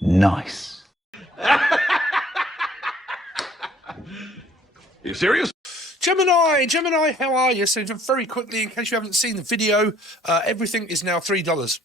Nice. You serious? Gemini, how are you? So very quickly, in case you haven't seen the video, everything is now $3.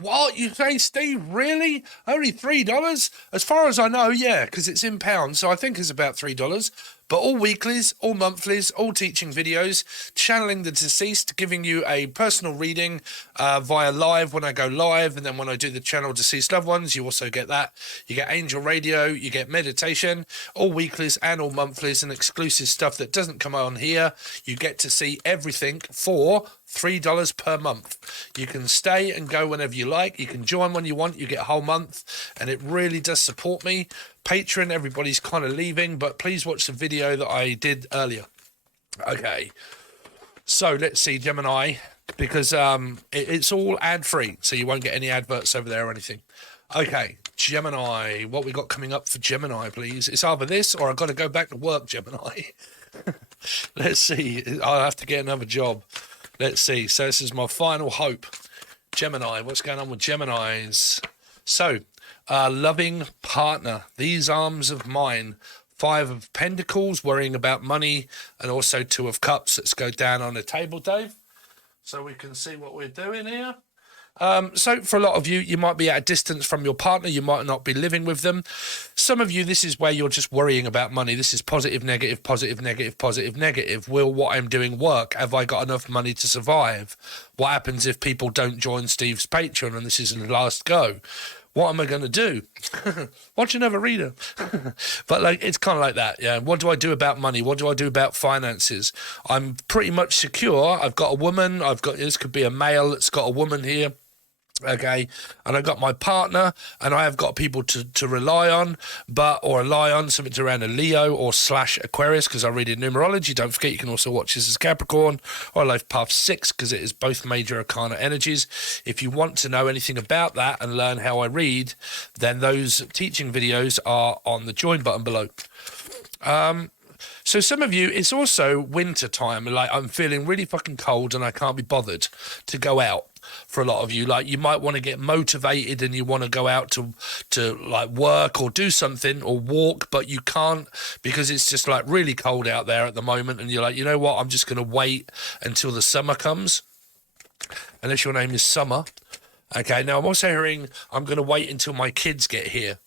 What, you say, Steve? Really? Only $3? As far as I know, yeah, because it's in pounds, so I think it's about $3. But all weeklies, all monthlies, all teaching videos, channeling the deceased, giving you a personal reading via live when I go live, and then when I do the channel deceased loved ones, you also get that. You get angel radio, you get meditation, all weeklies and all monthlies, and exclusive stuff that doesn't come on here. You get to see everything for $3 per month. You can stay and go whenever you like. You can join when you want. You get a whole month, and it really does support me. Patreon, everybody's kind of leaving, but please watch the video that I did earlier. Okay, so let's see, Gemini, because it's all ad-free, so you won't get any adverts over there or anything. Okay, Gemini, what we got coming up for Gemini, please? It's either this or I've got to go back to work, Gemini. Let's see, I'll have to get another job. Let's see, so this is my final hope. Gemini, what's going on with Geminis? So, loving partner, these arms of mine, 5 of Pentacles, worrying about money, and also 2 of Cups. Let's go down on the table, Dave, so we can see what we're doing here. So for a lot of you, you might be at a distance from your partner. You might not be living with them. Some of you, this is where you're just worrying about money. This is positive, negative, positive, negative, positive, negative. Will what I'm doing work? Have I got enough money to survive? What happens if people don't join Steve's Patreon and this is the last go? What am I going to do? Watch another reader. But like, it's kind of like that. Yeah. What do I do about money? What do I do about finances? I'm pretty much secure. I've got a woman. This could be a male that's got a woman here. Okay, and I've got my partner, and I have got people to rely on, something around a Leo or / Aquarius, because I read in numerology. Don't forget, you can also watch this as Capricorn or Life Path 6, because it is both major arcana energies. If you want to know anything about that and learn how I read, then those teaching videos are on the join button below. So some of you, it's also winter time, like I'm feeling really fucking cold and I can't be bothered to go out. For a lot of you, like you might want to get motivated and you want to go out to like work or do something or walk, but you can't because it's just like really cold out there at the moment, and you're like, you know what, I'm just going to wait until the summer comes, unless your name is Summer. Okay, now I'm also hearing I'm going to wait until my kids get here.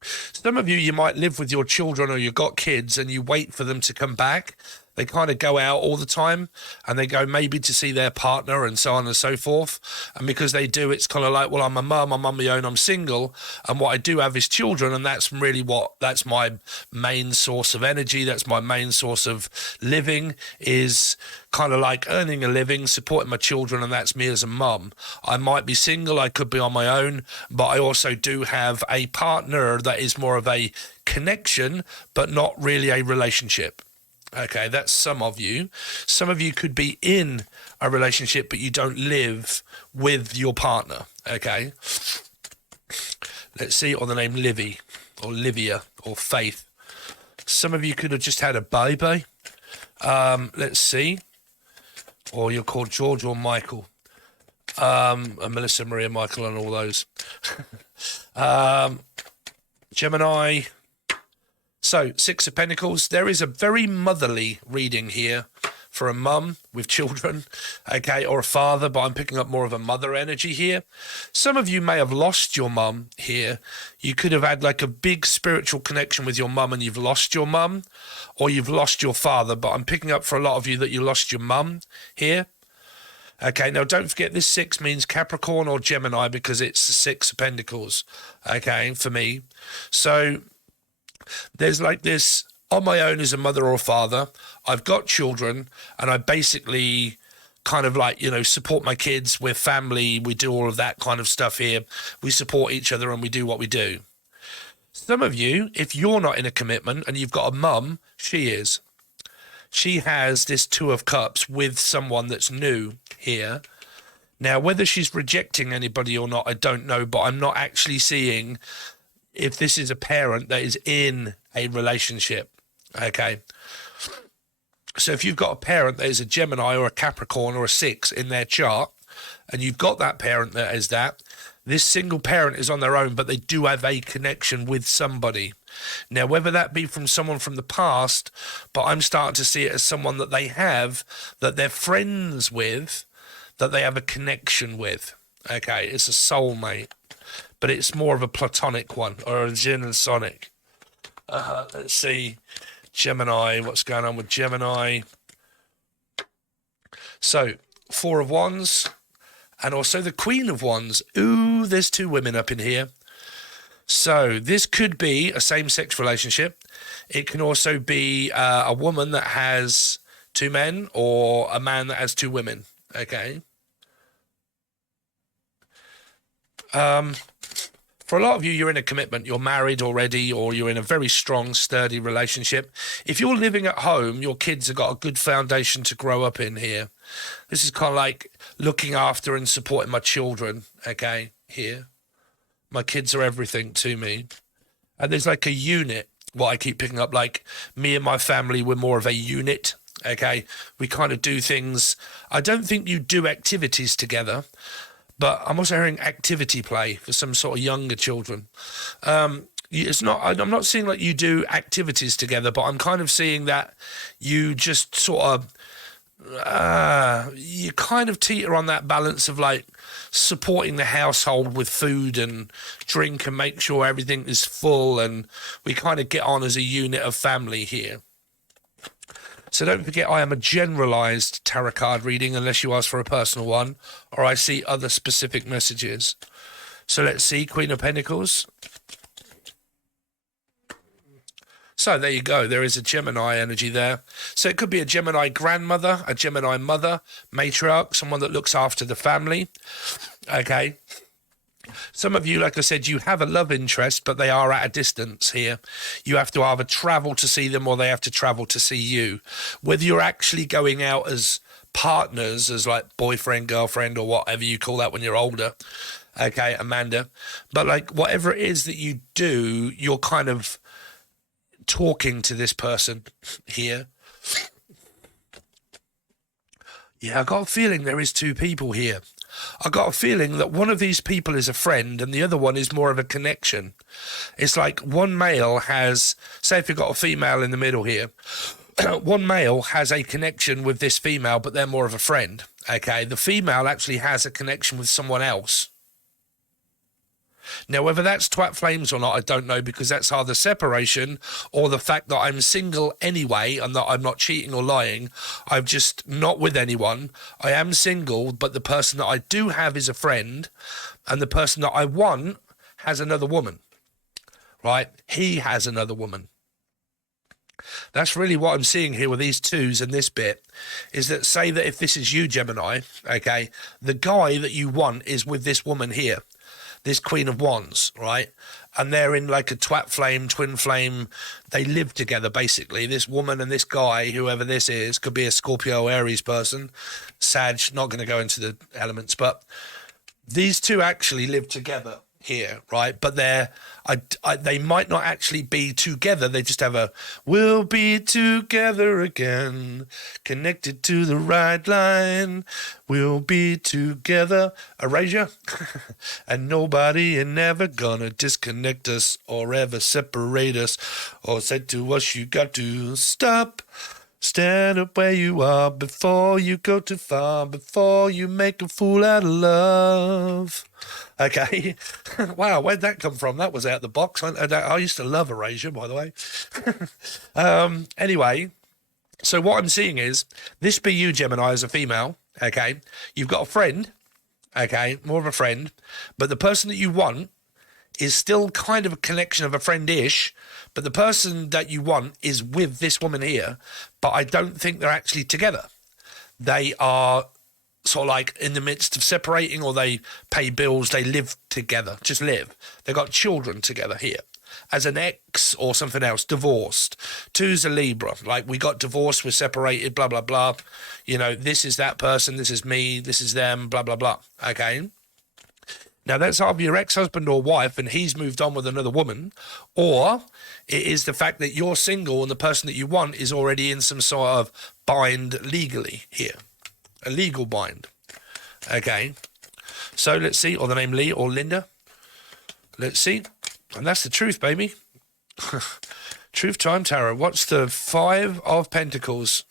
Some of you, you might live with your children or you've got kids and you wait for them to come back. They kind of go out all the time and they go maybe to see their partner and so on and so forth. And because they do, it's kind of like, well, I'm a mum, I'm on my own, I'm single. And what I do have is children. And that's really that's my main source of energy. That's my main source of living, is kind of like earning a living, supporting my children. And that's me as a mum. I might be single, I could be on my own, but I also do have a partner that is more of a connection, but not really a relationship. Okay, that's some of you. Some of you could be in a relationship, but you don't live with your partner. Okay, let's see, or the name Livy, or Livia, or Faith. Some of you could have just had a baby. Let's see, or you're called George or Michael, and Melissa, Maria, Michael, and all those. Gemini. So, 6 of Pentacles, there is a very motherly reading here for a mum with children, okay, or a father, but I'm picking up more of a mother energy here. Some of you may have lost your mum here. You could have had like a big spiritual connection with your mum and you've lost your mum, or you've lost your father, but I'm picking up for a lot of you that you lost your mum here. Okay, now don't forget this 6 means Capricorn or Gemini because it's the 6 of Pentacles, okay, for me. So there's like this, on my own as a mother or father, I've got children, and I basically kind of like, you know, support my kids, we're family, we do all of that kind of stuff here. We support each other and we do what we do. Some of you, if you're not in a commitment and you've got a mum, she is. She has this 2 of Cups with someone that's new here. Now, whether she's rejecting anybody or not, I don't know, but I'm not actually seeing if this is a parent that is in a relationship, Okay. So if you've got a parent that is a Gemini or a Capricorn or a 6 in their chart, and you've got that parent that is that, this single parent is on their own, but they do have a connection with somebody. Now, whether that be from someone from the past, but I'm starting to see it as someone that they have, that they're friends with, that they have a connection with. Okay, it's a soulmate, but it's more of a platonic one, or a gin and sonic. Let's see, Gemini, what's going on with Gemini? So, 4 of Wands, and also the Queen of Wands. Ooh, there's 2 women up in here. So, this could be a same-sex relationship. It can also be a woman that has 2 men, or a man that has 2 women. Okay. For a lot of you, you're in a commitment. You're married already, or you're in a very strong, sturdy relationship. If you're living at home, your kids have got a good foundation to grow up in here. This is kind of like looking after and supporting my children, okay, here. My kids are everything to me. And there's like a unit, what I keep picking up, like me and my family, we're more of a unit, okay? We kind of do things. I don't think you do activities together, but I'm also hearing activity play for some sort of younger children. It's not. I'm not seeing like you do activities together, but I'm kind of seeing that you just sort of you kind of teeter on that balance of like supporting the household with food and drink and make sure everything is full, and we kind of get on as a unit of family here. So don't forget, I am a generalized tarot card reading unless you ask for a personal one or I see other specific messages. So let's see, Queen of Pentacles. So there you go. There is a Gemini energy there. So it could be a Gemini grandmother, a Gemini mother, matriarch, someone that looks after the family. Okay. Some of you, like I said, you have a love interest, but they are at a distance here. You have to either travel to see them or they have to travel to see you. Whether you're actually going out as partners, as like boyfriend, girlfriend, or whatever you call that when you're older. Okay, Amanda. But like whatever it is that you do, you're kind of talking to this person here. Yeah, I got a feeling there is 2 people here. I got a feeling that one of these people is a friend and the other one is more of a connection. It's like one male has, say if you've got a female in the middle here, one male has a connection with this female, but they're more of a friend. Okay, the female actually has a connection with someone else. Now, whether that's twat flames or not, I don't know, because that's either separation or the fact that I'm single anyway and that I'm not cheating or lying. I'm just not with anyone. I am single, but the person that I do have is a friend, and the person that I want has another woman, right? He has another woman. That's really what I'm seeing here with these 2s and this bit, is that say that if this is you, Gemini, okay, the guy that you want is with this woman here. This Queen of Wands, right? And they're in like a twat flame, twin flame. They live together, basically. This woman and this guy, whoever this is, could be a Scorpio, Aries person. Sag, not going to go into the elements, but these 2 actually live together here, right? But they might not actually be together. They just have a, we'll be together again, connected to the right line. We'll be together, Erasure. And nobody ain't never gonna disconnect us or ever separate us or say to us, you got to stop. Stand up where you are before you go too far, before you make a fool out of love. Okay. Wow, where'd that come from? That was out the box. I used to love Erasure, by the way. Anyway, so what I'm seeing is, this be you, Gemini, as a female, okay? You've got a friend, okay? More of a friend. But the person that you want is still kind of a connection of a friend-ish, but the person that you want is with this woman here, but I don't think they're actually together. They are sort of like in the midst of separating, or they pay bills, they live together, just live. They've got children together here. As an ex or something else, divorced. 2's a Libra, like we got divorced, we're separated, blah, blah, blah. You know, this is that person, this is me, this is them, blah, blah, blah, okay? Now, that's either your ex-husband or wife and he's moved on with another woman, or it is the fact that you're single and the person that you want is already in some sort of bind legally here, a legal bind. Okay, so let's see, or the name Lee or Linda. Let's see, and that's the truth, baby. Truth time tarot. What's the Five of Pentacles?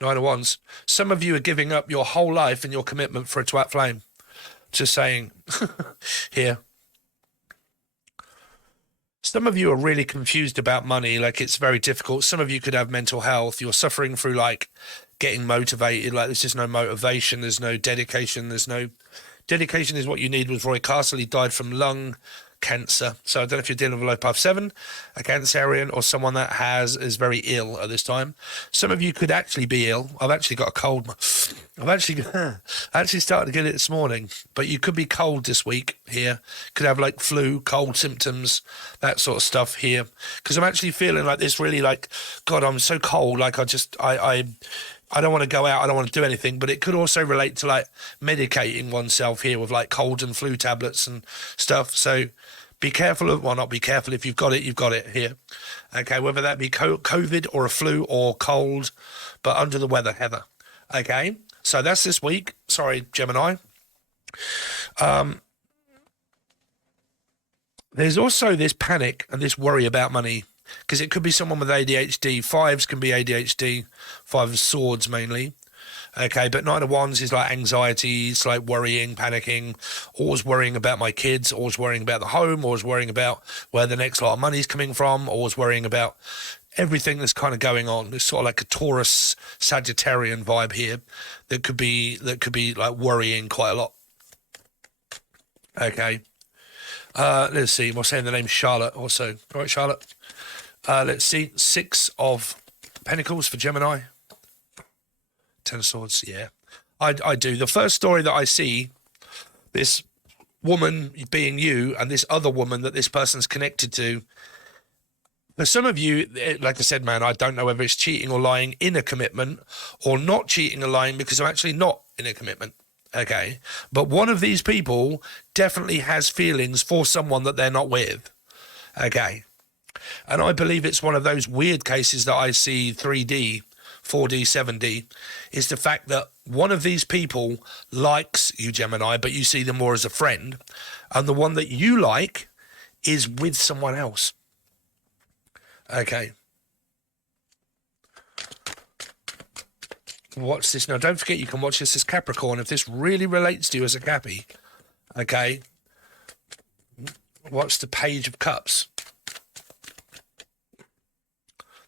Nine of Wands. Some of you are giving up your whole life and your commitment for a twat flame. Just saying. Here. Some of you are really confused about money. Like, it's very difficult. Some of you could have mental health. You're suffering through, like, getting motivated. Like, there's just no motivation. There's no dedication. There's no... Dedication is what you need. With Roy Castle, he died from lung cancer. So I don't know if you're dealing with low path 7, a Cancerian, or someone that is very ill at this time. Some of you could actually be ill. I've actually got a cold. I've actually started to get it this morning, but you could be cold this week here. Could have like flu, cold symptoms, that sort of stuff here. Because I'm actually feeling like this really like, God, I'm so cold. Like I don't want to go out. I don't want to do anything, but it could also relate to like medicating oneself here with like cold and flu tablets and stuff. So be careful of, well, not be careful. If you've got it here. Okay. Whether that be COVID or a flu or cold, but under the weather, Heather. Okay. So that's this week. Sorry, Gemini. There's also this panic and this worry about money, because it could be someone with ADHD. Fives can be ADHD, Five of Swords mainly. Okay, but Nine of Wands is like anxiety, it's like worrying, panicking, always worrying about my kids, always worrying about the home, always worrying about where the next lot of money's coming from, always worrying about everything that's kind of going on. It's sort of like a Taurus Sagittarian vibe here that could be like worrying quite a lot. Okay. Let's see, we're saying the name Charlotte also. All right, Charlotte. Let's see, Six of Pentacles for Gemini. Ten of Swords, yeah. I do. The first story that I see, this woman being you and this other woman that this person's connected to, for some of you, like I said, man, I don't know whether it's cheating or lying in a commitment or not cheating or lying, because I'm actually not in a commitment. Okay. But one of these people definitely has feelings for someone that they're not with. Okay. And I believe it's one of those weird cases that I see 3D, 4D, 7D, is the fact that one of these people likes you, Gemini, but you see them more as a friend. And the one that you like is with someone else. Okay. Watch this. Now, don't forget you can watch this as Capricorn if this really relates to you as a Cappy. Okay. Watch the Page of Cups.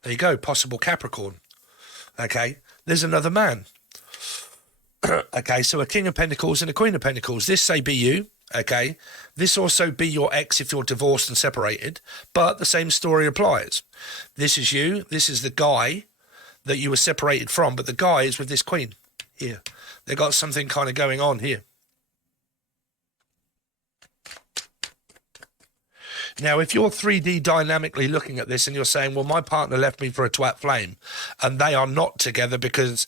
There you go, possible Capricorn. Okay, there's another man. Okay, so a King of Pentacles and a Queen of Pentacles. This say be you, okay? This also be your ex if you're divorced and separated, but the same story applies. This is you, this is the guy that you were separated from, but the guy is with this Queen here. They got something kind of going on here. Now, if you're 3D dynamically looking at this and you're saying, well, my partner left me for a twat flame, and they are not together because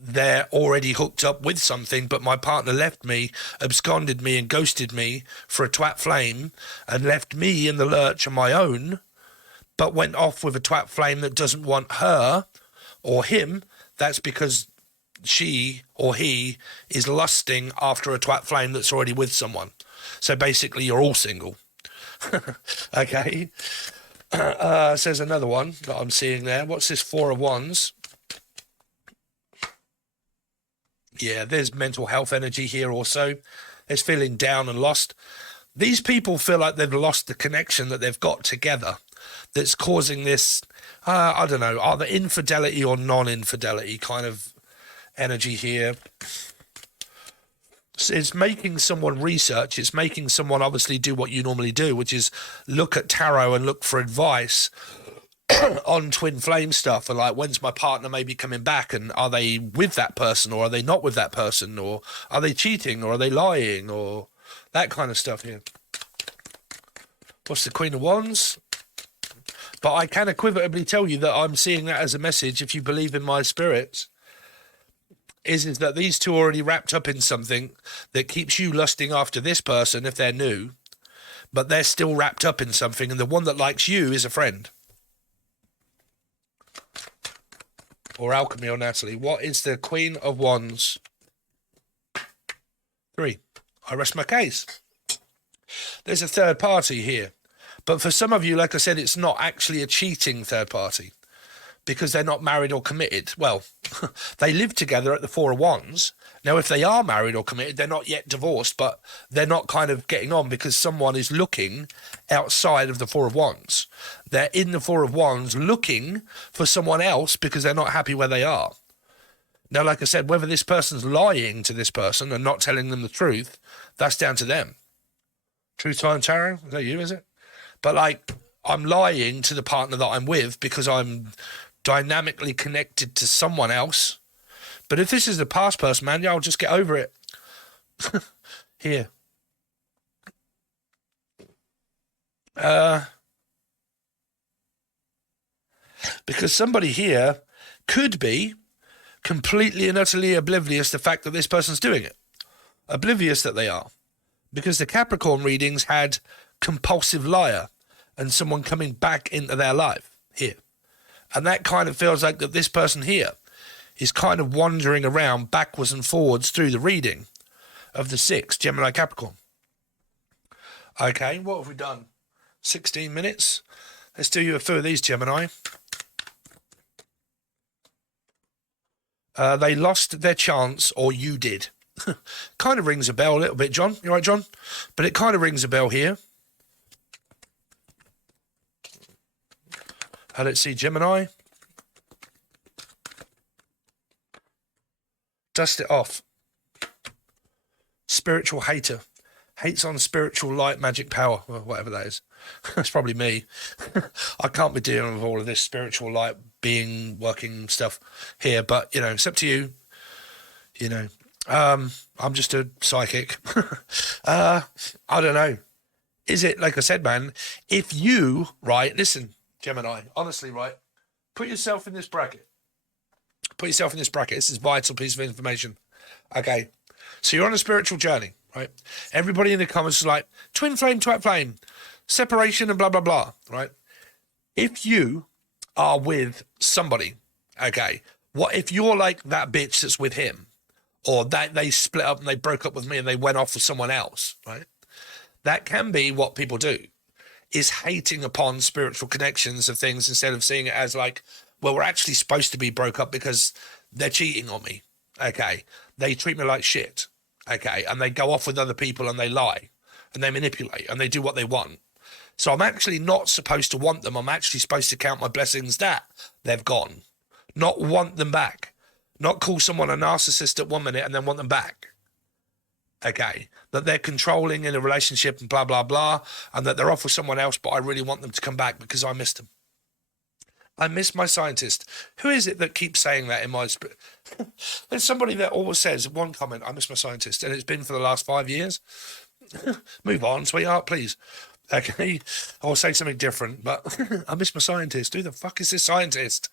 they're already hooked up with something, but my partner left me, absconded me and ghosted me for a twat flame and left me in the lurch on my own, but went off with a twat flame that doesn't want her or him, that's because she or he is lusting after a twat flame that's already with someone. So basically, you're all single. Okay. Says another one that I'm seeing there. What's this? Four of Wands. Yeah, there's mental health energy here also. There's feeling down and lost. These people feel like they've lost the connection that they've got together that's causing this, I don't know, either infidelity or non-infidelity kind of energy here. It's making someone research. It's making someone obviously do what you normally do, which is look at tarot and look for advice on twin flame stuff. And like, when's my partner maybe coming back? And are they with that person or are they not with that person? Or are they cheating or are they lying or that kind of stuff here? What's the Queen of Wands? But I can equivocally tell you that I'm seeing that as a message if you believe in my spirits. is that these two are already wrapped up in something that keeps you lusting after this person if they're new, but they're still wrapped up in something, and the one that likes you is a friend. Or alchemy or Natalie. What is the Queen of Wands? 3. I rest my case. There's a third party here. But for some of you, like I said, it's not actually a cheating third party because they're not married or committed. Well, they live together at the 4 of Wands. Now, if they are married or committed, they're not yet divorced, but they're not kind of getting on because someone is looking outside of the 4 of Wands. They're in the 4 of Wands looking for someone else because they're not happy where they are. Now, like I said, whether this person's lying to this person and not telling them the truth, that's down to them. Truth Time Tarot? Is that you, is it? But, like, I'm lying to the partner that I'm with because I'm dynamically connected to someone else. But if this is the past person, man, yeah, I'll just get over it. Here. Because somebody here could be completely and utterly oblivious to the fact that this person's doing it. Oblivious that they are. Because the Capricorn readings had compulsive liar and someone coming back into their life here. And that kind of feels like that this person here is kind of wandering around backwards and forwards through the reading of the 6, Gemini Capricorn. Okay, what have we done? 16 minutes. Let's do you a few of these, Gemini. They lost their chance, or you did. Kind of rings a bell a little bit, John. You all right, John? But it kind of rings a bell here. Let's see, Gemini. Dust it off. Spiritual hater. Hates on spiritual light, magic power, or whatever that is. That's probably me. I can't be dealing with all of this spiritual light being working stuff here, but, you know, it's up to you. You know, I'm just a psychic. I don't know. Is it, like I said, man, if you, right, listen, Gemini, honestly, right, put yourself in this bracket. Put yourself in this bracket. This is a vital piece of information. Okay. So you're on a spiritual journey, right? Everybody in the comments is like, twin flame, twat flame, separation and blah, blah, blah, right? If you are with somebody, okay, what if you're like that bitch that's with him, or that they split up and they broke up with me and they went off with someone else, right? That can be what people do, is hating upon spiritual connections of things instead of seeing it as like, well, we're actually supposed to be broke up because they're cheating on me, okay? They treat me like shit, okay? And they go off with other people and they lie and they manipulate and they do what they want. So I'm actually not supposed to want them. I'm actually supposed to count my blessings that they've gone, not want them back, not call someone a narcissist at 1 minute and then want them back, okay? That they're controlling in a relationship and blah, blah, blah, and that they're off with someone else, but I really want them to come back because I missed them. I miss my scientist. Who is it that keeps saying that in my spirit? There's somebody that always says, one comment, I miss my scientist, and it's been for the last 5 years. Move on, sweetheart, please. Okay, I'll say something different, but I miss my scientist. Who the fuck is this scientist?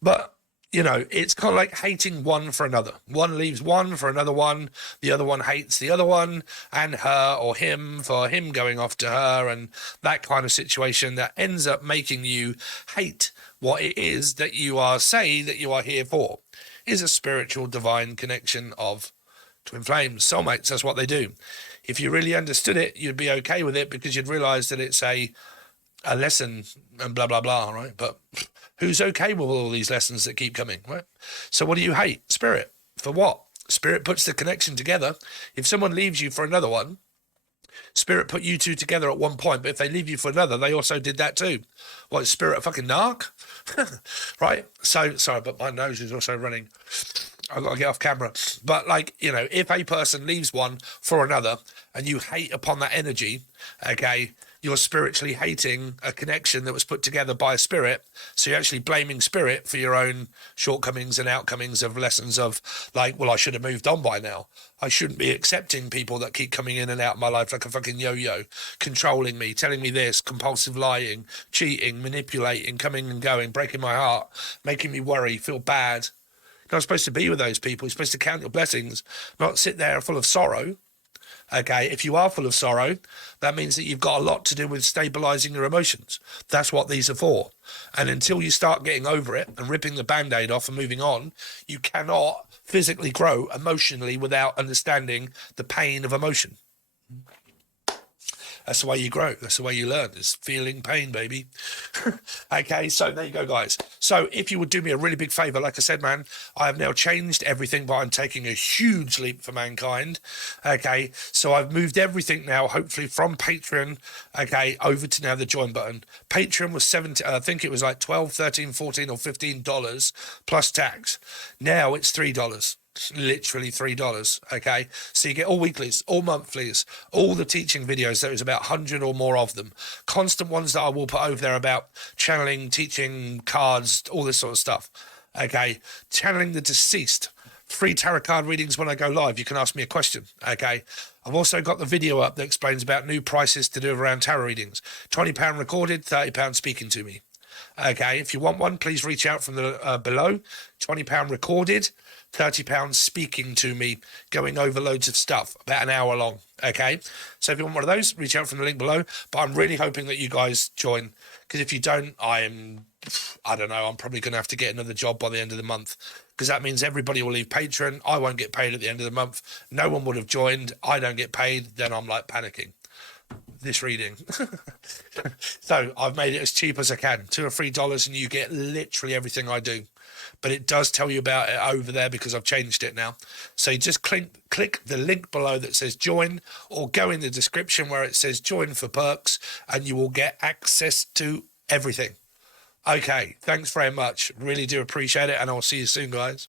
But, you know, it's kind of like hating one for another. One leaves one for another one. The other one hates the other one and her or him for him going off to her, and that kind of situation that ends up making you hate what it is that you are saying that you are here for. Is a spiritual divine connection of twin flames, soulmates. That's what they do. If you really understood it, you'd be okay with it because you'd realize that it's a lesson and blah, blah, blah, right? But who's okay with all these lessons that keep coming, right? So what do you hate? Spirit. For what? Spirit puts the connection together. If someone leaves you for another one, Spirit put you two together at one point, but if they leave you for another, they also did that too. What, is Spirit a fucking narc? Right? So, sorry, but my nose is also running. I've got to get off camera. But, like, you know, if a person leaves one for another and you hate upon that energy, okay, you're spiritually hating a connection that was put together by a spirit. So you're actually blaming spirit for your own shortcomings and outcomings of lessons of, like, well, I should have moved on by now. I shouldn't be accepting people that keep coming in and out of my life like a fucking yo-yo, controlling me, telling me this, compulsive lying, cheating, manipulating, coming and going, breaking my heart, making me worry, feel bad. You're not supposed to be with those people. You're supposed to count your blessings, not sit there full of sorrow. Okay, if you are full of sorrow, that means that you've got a lot to do with stabilizing your emotions. That's what these are for. And until you start getting over it and ripping the Band-Aid off and moving on, you cannot physically grow emotionally without understanding the pain of emotion. That's the way you grow. That's the way you learn, is feeling pain, baby. Okay, so there you go, guys. So if you would do me a really big favor, like I said, man, I have now changed everything, but I'm taking a huge leap for mankind. Okay, so I've moved everything now, hopefully from Patreon, okay, over to now the join button. Patreon was 70, I think it was like 12, 13, 14 or $15 plus tax. Now it's $3. Literally $3. Okay, so you get all weeklies, all monthlies, all the teaching videos. There's about 100 or more of them, constant ones that I will put over there about channeling, teaching, cards, all this sort of stuff. Okay, channeling the deceased, free tarot card readings. When I go live, you can ask me a question. Okay, I've also got the video up that explains about new prices to do around tarot readings. £20 recorded, £30 speaking to me. Okay, if you want one, please reach out from the below. £20 recorded, £30 speaking to me, going over loads of stuff, about an hour long. Okay, so if you want one of those, reach out from the link below. But I'm really hoping that you guys join, because if you don't, I don't know, I'm probably going to have to get another job by the end of the month, because that means everybody will leave Patreon. I won't get paid at the end of the month. No one would have joined. I don't get paid. Then I'm like panicking. This reading. So I've made it as cheap as I can, $2 or $3, and you get literally everything I do. But it does tell you about it over there because I've changed it now. So you just click the link below that says join, or go in the description where it says join for perks, and you will get access to everything. Okay, thanks very much. Really do appreciate it, and I'll see you soon, guys.